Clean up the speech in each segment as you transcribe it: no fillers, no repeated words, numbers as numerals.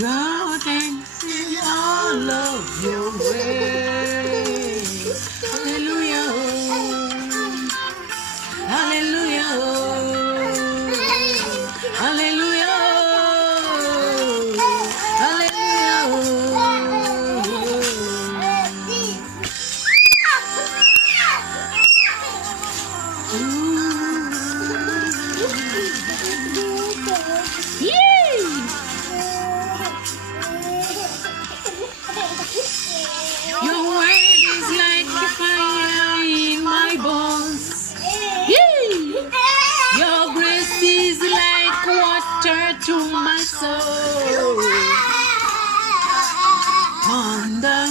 Lord, thanks in all of your ways. Hallelujah. Hallelujah. Hallelujah. Your word is like fire in my bones. Your grace is like water to my soul. Thunder,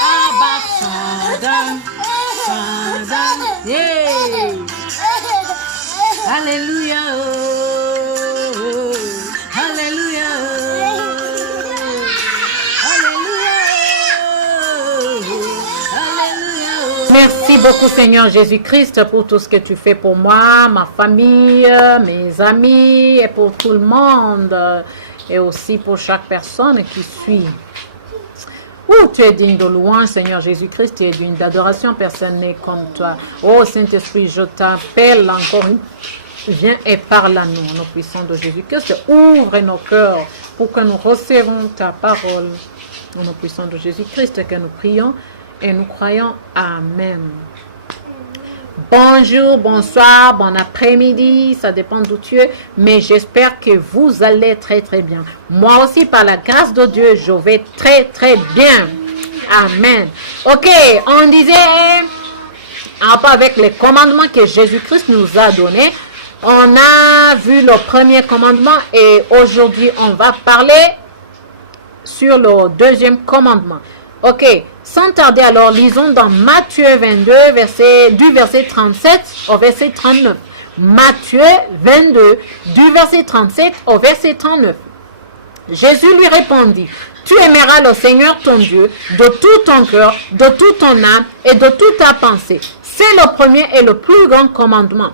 Abba Father, Father, yeah. Hallelujah, hallelujah, hallelujah. Merci beaucoup Seigneur Jésus-Christ pour tout ce que tu fais pour moi, ma famille, mes amis et pour tout le monde et aussi pour chaque personne qui suit. Tu es digne de louange, Seigneur Jésus-Christ, tu es digne d'adoration, personne n'est comme toi. Oh Saint-Esprit, je t'appelle encore une. Viens et parle à nous, nos puissants de Jésus-Christ. Ouvre nos cœurs pour que nous recevons ta parole. Nos puissants de Jésus-Christ, que nous prions et nous croyons. Amen. Bonjour, bonsoir, bon après-midi, ça dépend d'où tu es, mais j'espère que vous allez très très bien. Moi aussi, par la grâce de Dieu, je vais très très bien. Amen. Ok, on disait, en rapport avec les commandements que Jésus-Christ nous a donnés, on a vu le premier commandement et aujourd'hui, on va parler sur le deuxième commandement. Ok, sans tarder alors, lisons dans Matthieu 22, du verset 37 au verset 39. Matthieu 22, du verset 37 au verset 39. Jésus lui répondit, tu aimeras le Seigneur ton Dieu de tout ton cœur, de toute ton âme et de toute ta pensée. C'est le premier et le plus grand commandement.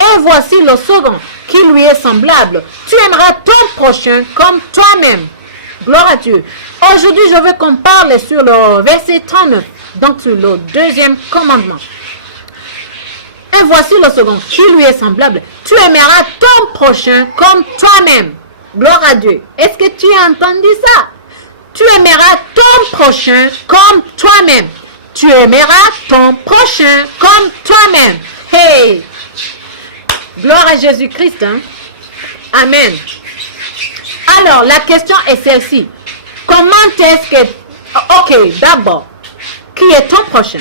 Et voici le second, qui lui est semblable. Tu aimeras ton prochain comme toi-même. Gloire à Dieu. Aujourd'hui, je veux qu'on parle sur le verset 39, donc sur le deuxième commandement. Et voici le second, qui lui est semblable. Tu aimeras ton prochain comme toi-même. Gloire à Dieu. Est-ce que tu as entendu ça? Tu aimeras ton prochain comme toi-même. Tu aimeras ton prochain comme toi-même. Hey! Gloire à Jésus-Christ. Hein? Amen. Alors, la question est celle-ci. Comment est-ce que... Ok, d'abord, qui est ton prochain?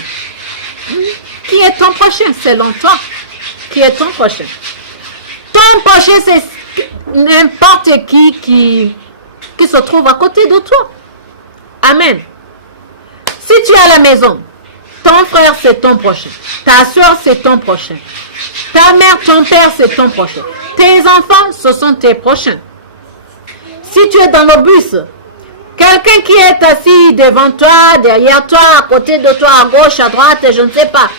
Qui est ton prochain selon toi? Qui est ton prochain? Ton prochain, c'est n'importe qui se trouve à côté de toi. Amen. Si tu es à la maison, ton frère, c'est ton prochain. Ta soeur, c'est ton prochain. Ta mère, ton père, c'est ton prochain. Tes enfants, ce sont tes prochains. Si tu es dans le bus, quelqu'un qui est assis devant toi, derrière toi, à côté de toi, à gauche, à droite, je ne sais pas.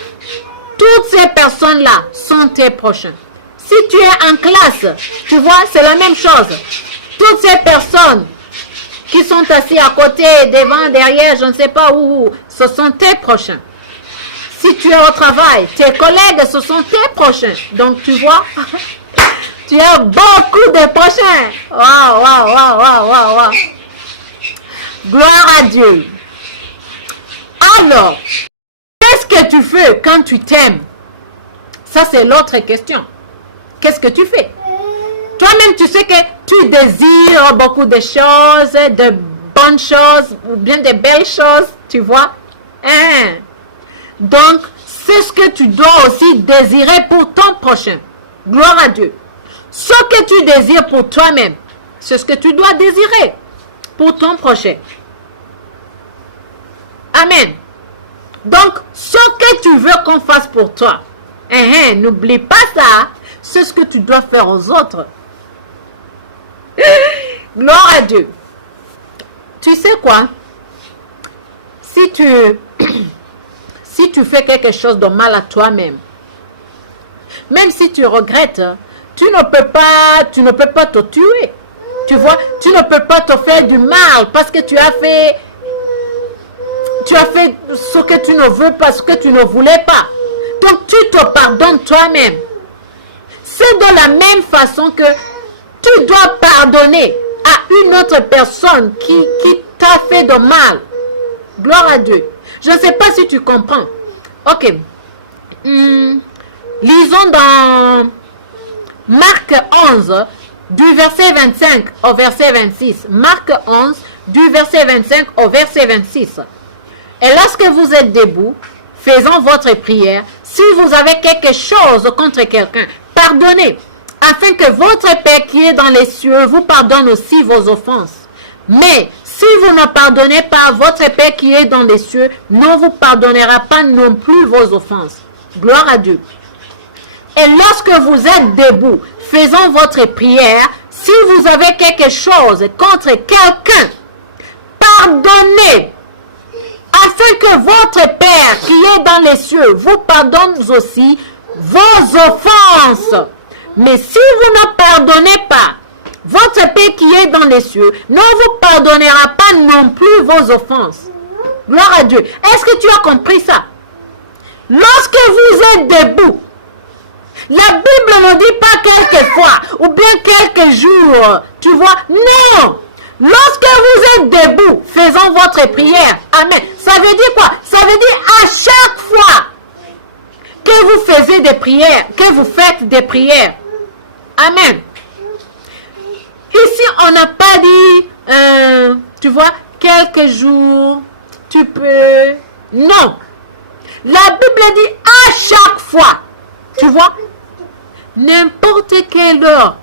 Toutes ces personnes-là sont tes prochains. Si tu es en classe, tu vois, c'est la même chose. Toutes ces personnes qui sont assis à côté, devant, derrière, je ne sais pas où, ce sont tes prochains. Si tu es au travail, tes collègues, ce sont tes prochains. Donc, tu vois, tu as beaucoup de prochains. Waouh, waouh, waouh, waouh, waouh, waouh. Gloire à Dieu. Alors, qu'est-ce que tu fais quand tu t'aimes? Ça, c'est l'autre question. Qu'est-ce que tu fais? Toi-même, tu sais que tu désires beaucoup de choses, de bonnes choses, ou bien de belles choses, tu vois? Hein? Donc, c'est ce que tu dois aussi désirer pour ton prochain. Gloire à Dieu. Ce que tu désires pour toi-même, c'est ce que tu dois désirer pour ton prochain. Amen. Donc, ce que tu veux qu'on fasse pour toi, n'oublie pas ça, c'est ce que tu dois faire aux autres. Gloire à Dieu. Tu sais quoi? Si tu fais quelque chose de mal à toi-même, même si tu regrettes, tu ne peux pas te tuer. Tu vois, tu ne peux pas te faire du mal parce que tu as fait ce que tu ne veux pas, ce que tu ne voulais pas. Donc tu te pardonnes toi-même. C'est de la même façon que tu dois pardonner à une autre personne qui t'a fait de mal. Gloire à Dieu. Je ne sais pas si tu comprends. Ok. Lisons dans Marc 11, du verset 25 au verset 26. Marc 11, du verset 25 au verset 26. Et lorsque vous êtes debout, faisant votre prière, si vous avez quelque chose contre quelqu'un, pardonnez, afin que votre Père qui est dans les cieux vous pardonne aussi vos offenses. Mais si vous ne pardonnez pas, votre Père qui est dans les cieux ne vous pardonnera pas non plus vos offenses. Gloire à Dieu. Et lorsque vous êtes debout, faisant votre prière, si vous avez quelque chose contre quelqu'un, pardonnez, afin que votre Père qui est dans les cieux vous pardonne aussi vos offenses. Mais si vous ne pardonnez pas, votre Père qui est dans les cieux ne vous pardonnera pas non plus vos offenses. Gloire à Dieu. Est-ce que tu as compris ça? Lorsque vous êtes debout, la Bible ne dit pas quelquefois ou bien quelques jours, tu vois, non. Lorsque vous êtes debout, faisant votre prière, amen. Ça veut dire quoi? Ça veut dire à chaque fois que vous faites des prières, amen. Ici, on n'a pas dit, tu vois, quelques jours, tu peux, non. La Bible dit à chaque fois, tu vois, n'importe quelle heure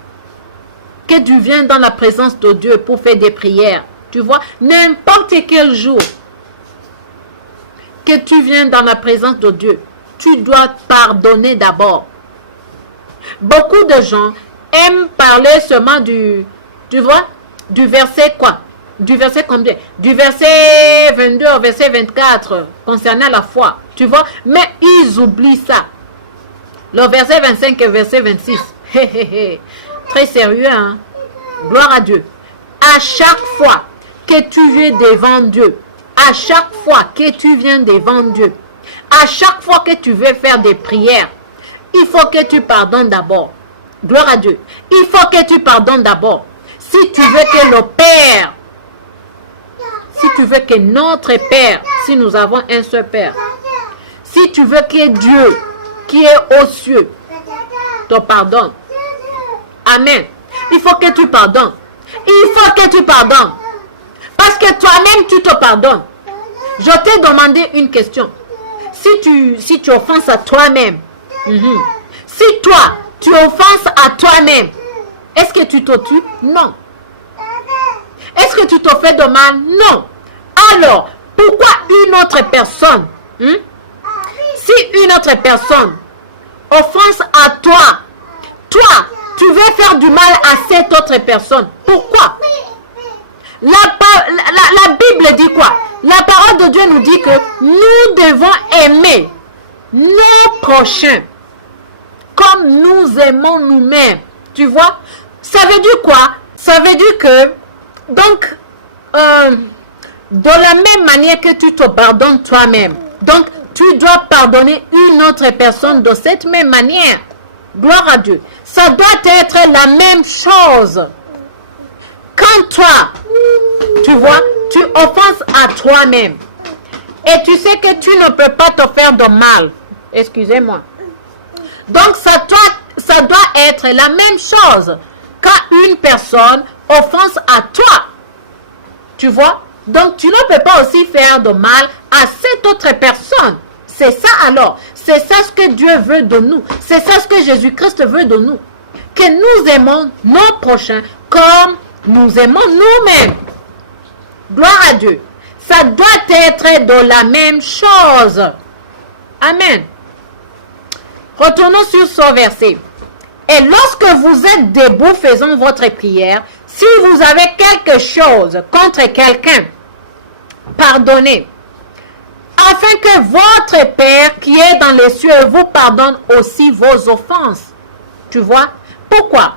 que tu viens dans la présence de Dieu pour faire des prières, tu vois, n'importe quel jour que tu viens dans la présence de Dieu, tu dois pardonner d'abord. Beaucoup de gens aiment parler seulement du verset quoi? Du verset combien? Du verset 22 au verset 24 concernant la foi, tu vois, mais ils oublient ça. Le verset 25 et verset 26. Très sérieux, hein? Gloire à Dieu. À chaque fois que tu viens devant Dieu, à chaque fois que tu viens devant Dieu, à chaque fois que tu veux faire des prières, il faut que tu pardonnes d'abord. Gloire à Dieu. Il faut que tu pardonnes d'abord. Si tu veux que le Père, si tu veux que notre Père, si nous avons un seul Père, si tu veux que Dieu, qui est aux cieux, te pardonne. Amen. Il faut que tu pardonnes. Il faut que tu pardonnes. Parce que toi-même, tu te pardonnes. Je t'ai demandé une question. Si tu offenses à toi-même, si toi, tu offenses à toi-même, est-ce que tu te tues? Non. Est-ce que tu te fais de mal? Non. Alors, pourquoi une autre personne, si une autre personne offense à toi, tu veux faire du mal à cette autre personne? Pourquoi? La Bible dit quoi? La parole de Dieu nous dit que nous devons aimer nos prochains comme nous aimons nous-mêmes. Tu vois? Ça veut dire quoi? Ça veut dire que, donc, de la même manière que tu te pardonnes toi-même, donc, tu dois pardonner une autre personne de cette même manière. Gloire à Dieu. Ça doit être la même chose. Quand toi, tu vois, tu offenses à toi-même et tu sais que tu ne peux pas te faire de mal. Excusez-moi. Donc, ça doit être la même chose quand une personne offense à toi. Tu vois? Donc, tu ne peux pas aussi faire de mal à cette autre personne. C'est ça alors. C'est ça ce que Dieu veut de nous. C'est ça ce que Jésus-Christ veut de nous. Que nous aimons nos prochains comme nous aimons nous-mêmes. Gloire à Dieu. Ça doit être de la même chose. Amen. Retournons sur ce verset. Et lorsque vous êtes debout faisant votre prière, si vous avez quelque chose contre quelqu'un, pardonnez, afin que votre Père qui est dans les cieux vous pardonne aussi vos offenses. Tu vois? Pourquoi?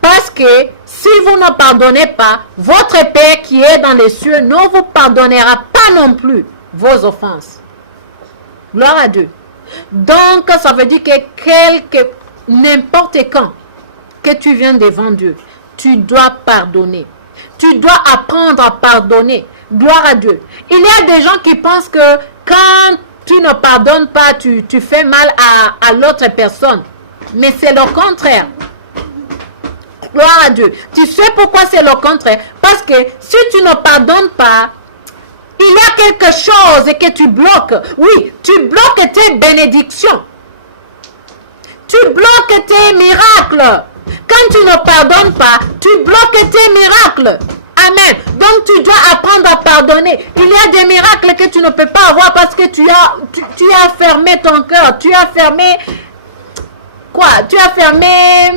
Parce que si vous ne pardonnez pas, votre Père qui est dans les cieux ne vous pardonnera pas non plus vos offenses. Gloire à Dieu. Donc, ça veut dire que n'importe quand que tu viens devant Dieu, tu dois pardonner. Tu dois apprendre à pardonner. Gloire à Dieu. Il y a des gens qui pensent que quand tu ne pardonnes pas, tu fais mal à l'autre personne. Mais c'est le contraire. Gloire à Dieu. Tu sais pourquoi c'est le contraire? Parce que si tu ne pardonnes pas, il y a quelque chose que tu bloques. Oui, tu bloques tes bénédictions. Tu bloques tes miracles. Quand tu ne pardonnes pas, tu bloques tes miracles. Amen. Donc tu dois apprendre à pardonner. Il y a des miracles que tu ne peux pas avoir parce que tu as fermé ton cœur. Tu as fermé quoi? Tu as fermé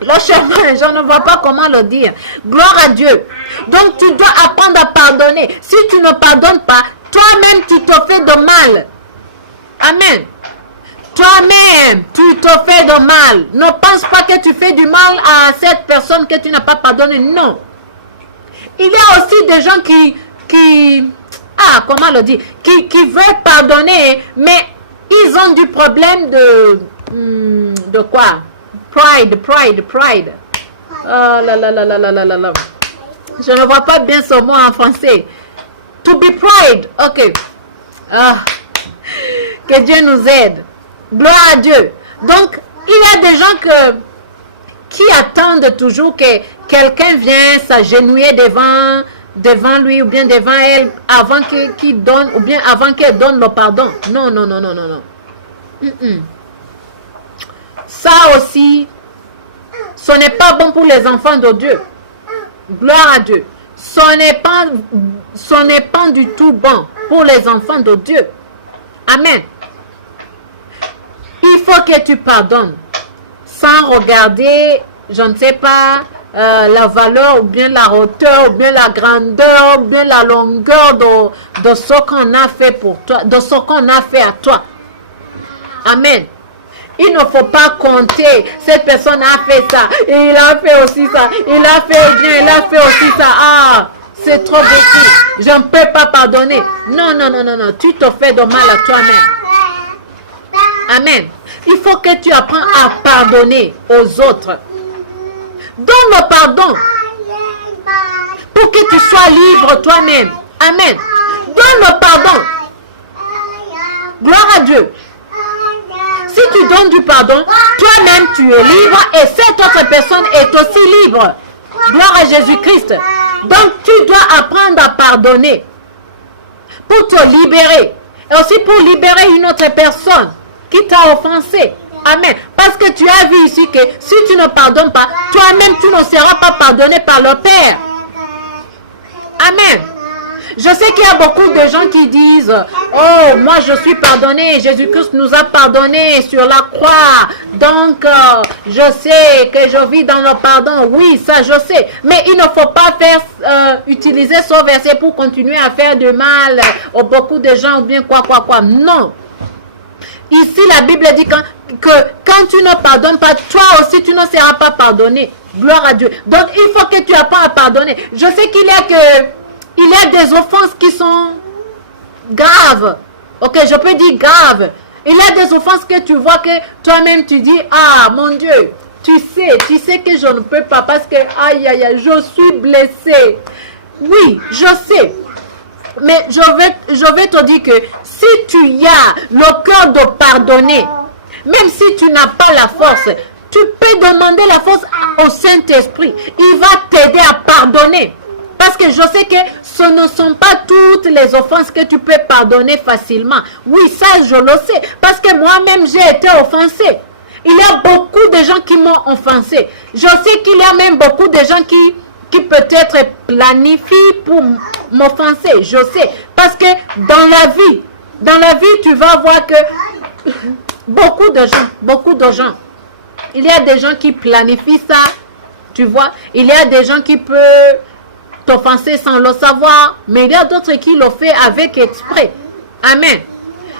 le chemin. Je ne vois pas comment le dire. Gloire à Dieu. Donc tu dois apprendre à pardonner. Si tu ne pardonnes pas, toi-même tu te fais de mal. Amen. Toi-même, tu te fais de mal. Ne pense pas que tu fais du mal à cette personne que tu n'as pas pardonné. Non. Il y a aussi des gens comment le dire, qui veulent pardonner, mais ils ont du problème de quoi? Pride. Oh là là là là là là là là. Je ne vois pas bien ce mot en français. To be pride. Ok. Que Dieu nous aide. Gloire à Dieu. Donc, il y a des gens qui attendent toujours que quelqu'un vienne s'agenouiller devant lui ou bien devant elle avant qu'il donne ou bien avant qu'elle donne le pardon. Non. Ça aussi, ce n'est pas bon pour les enfants de Dieu. Gloire à Dieu. Ce n'est pas du tout bon pour les enfants de Dieu. Amen. Il faut que tu pardonnes sans regarder, je ne sais pas, la valeur ou bien la hauteur ou bien la grandeur ou bien la longueur de ce qu'on a fait pour toi, de ce qu'on a fait à toi. Amen. Il ne faut pas compter, cette personne a fait ça, et il a fait aussi ça, il a fait bien, il a fait aussi ça. Ah, c'est trop beaucoup, je ne peux pas pardonner. Non, tu te fais de mal à toi-même. Amen. Il faut que tu apprennes à pardonner aux autres. Donne le pardon pour que tu sois libre toi-même. Amen. Donne le pardon. Gloire à Dieu. Si tu donnes du pardon, toi-même tu es libre et cette autre personne est aussi libre. Gloire à Jésus-Christ. Donc tu dois apprendre à pardonner pour te libérer et aussi pour libérer une autre personne qui t'a offensé. Amen. Parce que tu as vu ici que si tu ne pardonnes pas, toi-même tu ne seras pas pardonné par le Père. Amen. Je sais qu'il y a beaucoup de gens qui disent, oh, moi je suis pardonné, Jésus-Christ nous a pardonné sur la croix, donc je sais que je vis dans le pardon. Oui, ça je sais, mais il ne faut pas utiliser ce verset pour continuer à faire du mal à beaucoup de gens ou bien quoi. Non. Ici, la Bible dit que quand tu ne pardonnes pas, toi aussi, tu ne seras pas pardonné. Gloire à Dieu. Donc, il faut que tu apprennes à pardonner. Je sais qu'il y a des offenses qui sont graves. Ok, je peux dire graves. Il y a des offenses que tu vois que toi-même, tu dis, ah, mon Dieu, tu sais que je ne peux pas parce que, aïe, je suis blessé. Oui, je sais. Mais je vais te dire que si tu as le cœur de pardonner, même si tu n'as pas la force, tu peux demander la force au Saint-Esprit. Il va t'aider à pardonner. Parce que je sais que ce ne sont pas toutes les offenses que tu peux pardonner facilement. Oui, ça je le sais. Parce que moi-même j'ai été offensé. Il y a beaucoup de gens qui m'ont offensé. Je sais qu'il y a même beaucoup de gens qui peut-être planifient pour m'offenser. Je sais. Parce que dans la vie, tu vas voir que beaucoup de gens, il y a des gens qui planifient ça, tu vois. Il y a des gens qui peuvent t'offenser sans le savoir, mais il y a d'autres qui le font avec exprès. Amen.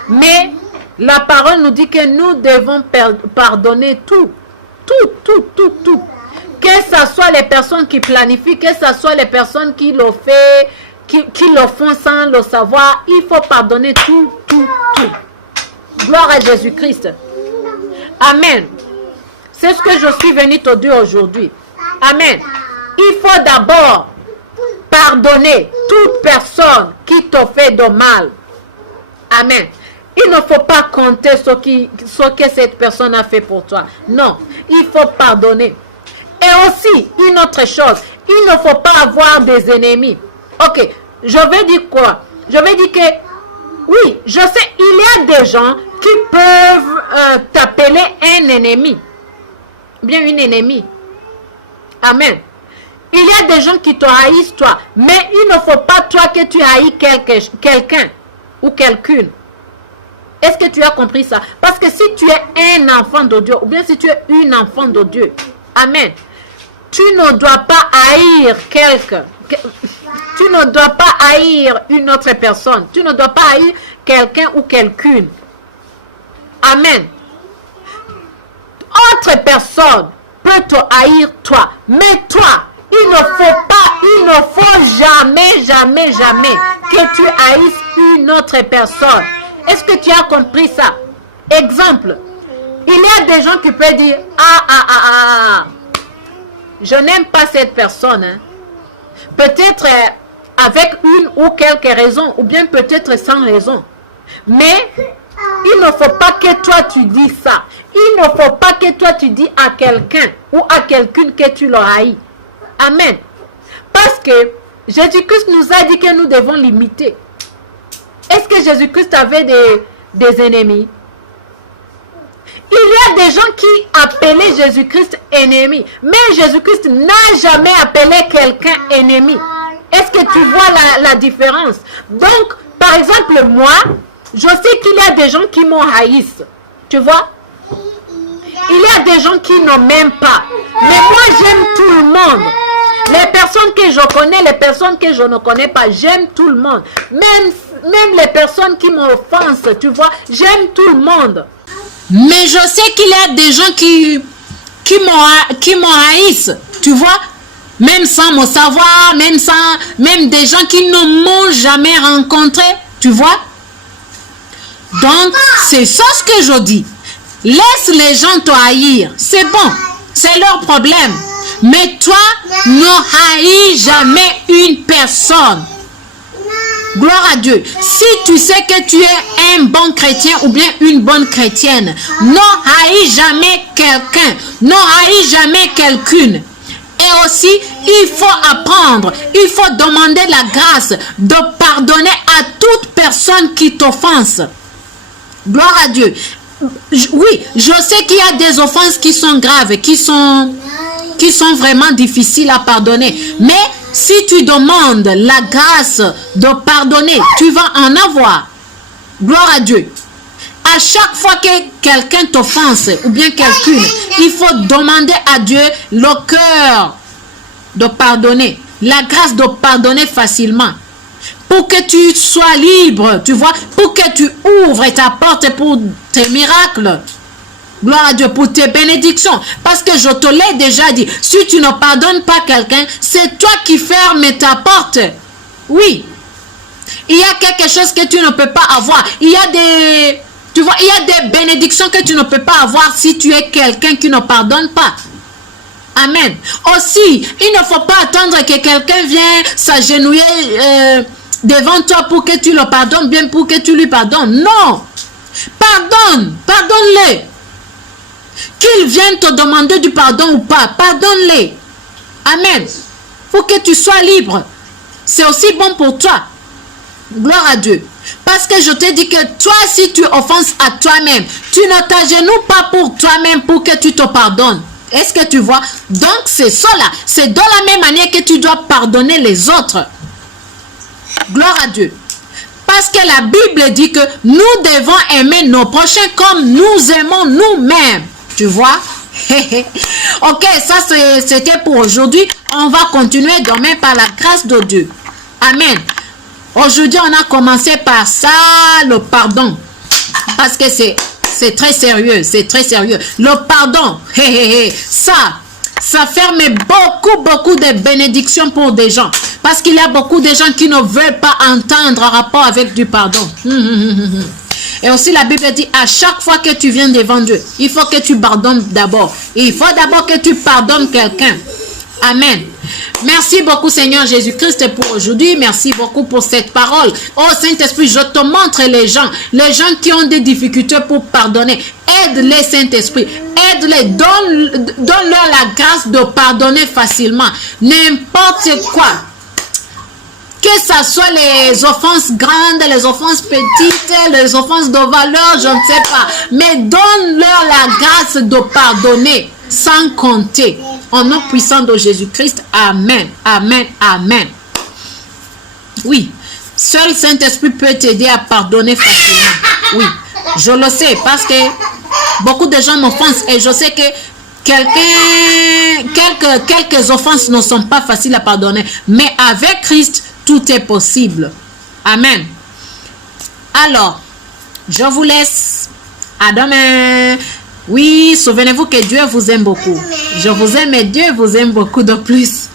Mais la parole nous dit que nous devons pardonner tout. tout. Que ce soit les personnes qui planifient, que ce soit les personnes qui le font, qui le font sans le savoir, il faut pardonner tout. Gloire à Jésus-Christ. Amen. C'est ce que je suis venu te dire aujourd'hui. Amen. Il faut d'abord pardonner toute personne qui te fait de mal. Amen. Il ne faut pas compter ce que cette personne a fait pour toi. Non, il faut pardonner. Et aussi, une autre chose, il ne faut pas avoir des ennemis. Ok, je veux dire quoi? Je veux dire que, oui, je sais, il y a des gens qui peuvent t'appeler un ennemi. Bien une ennemie. Amen. Il y a des gens qui te haïssent toi, mais il ne faut pas toi que tu haïs quelqu'un ou quelqu'une. Est-ce que tu as compris ça? Parce que si tu es un enfant de Dieu, ou bien si tu es une enfant de Dieu, amen, tu ne dois pas haïr quelqu'un. Tu ne dois pas haïr une autre personne. Tu ne dois pas haïr quelqu'un ou quelqu'une. Amen. Autre personne peut te haïr toi, mais toi, il ne faut jamais que tu haïsses une autre personne. Est-ce que tu as compris ça? Exemple, il y a des gens qui peuvent dire, je n'aime pas cette personne. Hein. Peut-être avec une ou quelques raisons, ou bien peut-être sans raison. Mais il ne faut pas que toi tu dis ça. Il ne faut pas que toi tu dis à quelqu'un ou à quelqu'une que tu le haïs. Amen. Parce que Jésus-Christ nous a dit que nous devons l'imiter. Est-ce que Jésus-Christ avait des ennemis? Il y a des gens qui appelaient Jésus-Christ ennemi. Mais Jésus-Christ n'a jamais appelé quelqu'un ennemi. Est-ce que tu vois la différence? Donc, par exemple, moi, je sais qu'il y a des gens qui m'ont haïs. Tu vois? Il y a des gens qui ne m'aiment pas. Mais moi, j'aime tout le monde. Les personnes que je connais, les personnes que je ne connais pas, j'aime tout le monde. Même les personnes qui m'offensent, tu vois, j'aime tout le monde. Mais je sais qu'il y a des gens qui m'ont haïs, tu vois, même sans me savoir, même des gens qui ne m'ont jamais rencontré, tu vois. Donc, c'est ça ce que je dis. Laisse les gens te haïr, c'est bon, c'est leur problème. Mais toi, ne haïs jamais une personne. Gloire à Dieu. Si tu sais que tu es un bon chrétien ou bien une bonne chrétienne, ne haïs jamais quelqu'un. Ne haïs jamais quelqu'une. Et aussi, il faut apprendre, il faut demander la grâce de pardonner à toute personne qui t'offense. Gloire à Dieu. Oui, je sais qu'il y a des offenses qui sont graves, qui sont vraiment difficiles à pardonner. Mais si tu demandes la grâce de pardonner, tu vas en avoir. Gloire à Dieu. À chaque fois que quelqu'un t'offense ou bien quelqu'une, il faut demander à Dieu le cœur de pardonner, la grâce de pardonner facilement. Pour que tu sois libre, tu vois, pour que tu ouvres ta porte pour tes miracles. Gloire à Dieu, pour tes bénédictions. Parce que je te l'ai déjà dit, si tu ne pardonnes pas quelqu'un, c'est toi qui fermes ta porte. Oui. Il y a quelque chose que tu ne peux pas avoir. Il y a des... Tu vois, il y a des bénédictions que tu ne peux pas avoir si tu es quelqu'un qui ne pardonne pas. Amen. Aussi, il ne faut pas attendre que quelqu'un vienne s'agenouiller devant toi pour que tu le pardonnes, bien pour que tu lui pardonnes. Non. Pardonne-le. Qu'il vienne te demander du pardon ou pas, pardonne-les. Amen. Faut que tu sois libre. C'est aussi bon pour toi. Gloire à Dieu. Parce que je te dis que toi, si tu offenses à toi-même, tu ne t'agenouilles pas pour toi-même pour que tu te pardonnes. Est-ce que tu vois? Donc, c'est cela. C'est dans la même manière que tu dois pardonner les autres. Gloire à Dieu. Parce que la Bible dit que nous devons aimer nos prochains comme nous aimons nous-mêmes. Tu vois? Ok, ça c'était pour aujourd'hui. On va continuer demain par la grâce de Dieu. Amen. Aujourd'hui, on a commencé par ça, le pardon. Parce que c'est c'est très sérieux, c'est très sérieux. Le pardon, ça ferme beaucoup de bénédictions pour des gens. Parce qu'il y a beaucoup de gens qui ne veulent pas entendre en rapport avec du pardon. Et aussi la Bible dit, à chaque fois que tu viens devant Dieu, il faut que tu pardonnes d'abord. Il faut d'abord que tu pardonnes quelqu'un. Amen. Merci beaucoup Seigneur Jésus-Christ pour aujourd'hui. Merci beaucoup pour cette parole. Oh Saint-Esprit, je te montre les gens qui ont des difficultés pour pardonner. Aide-les Saint-Esprit. Aide-les. Donne-leur la grâce de pardonner facilement. N'importe quoi. Que ce soit les offenses grandes, les offenses petites, les offenses de valeur, je ne sais pas. Mais donne-leur la grâce de pardonner sans compter. Au nom puissant de Jésus-Christ. Amen. Amen. Amen. Oui. Seul Saint-Esprit peut t'aider à pardonner facilement. Oui. Je le sais parce que beaucoup de gens m'offensent et je sais que quelques offenses ne sont pas faciles à pardonner. Mais avec Christ, tout est possible. Amen. Alors, je vous laisse. À demain. Oui, souvenez-vous que Dieu vous aime beaucoup. Je vous aime et Dieu vous aime beaucoup de plus.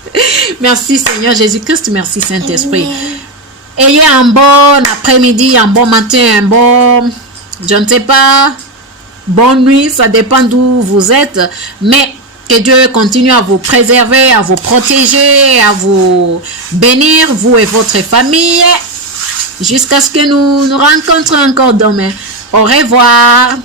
Merci Seigneur Jésus-Christ. Merci Saint-Esprit. Ayez un bon après-midi, un bon matin, un bon... Je ne sais pas. Bonne nuit, ça dépend d'où vous êtes. Mais que Dieu continue à vous préserver, à vous protéger, à vous bénir, vous et votre famille. Jusqu'à ce que nous nous rencontrions encore demain. Au revoir.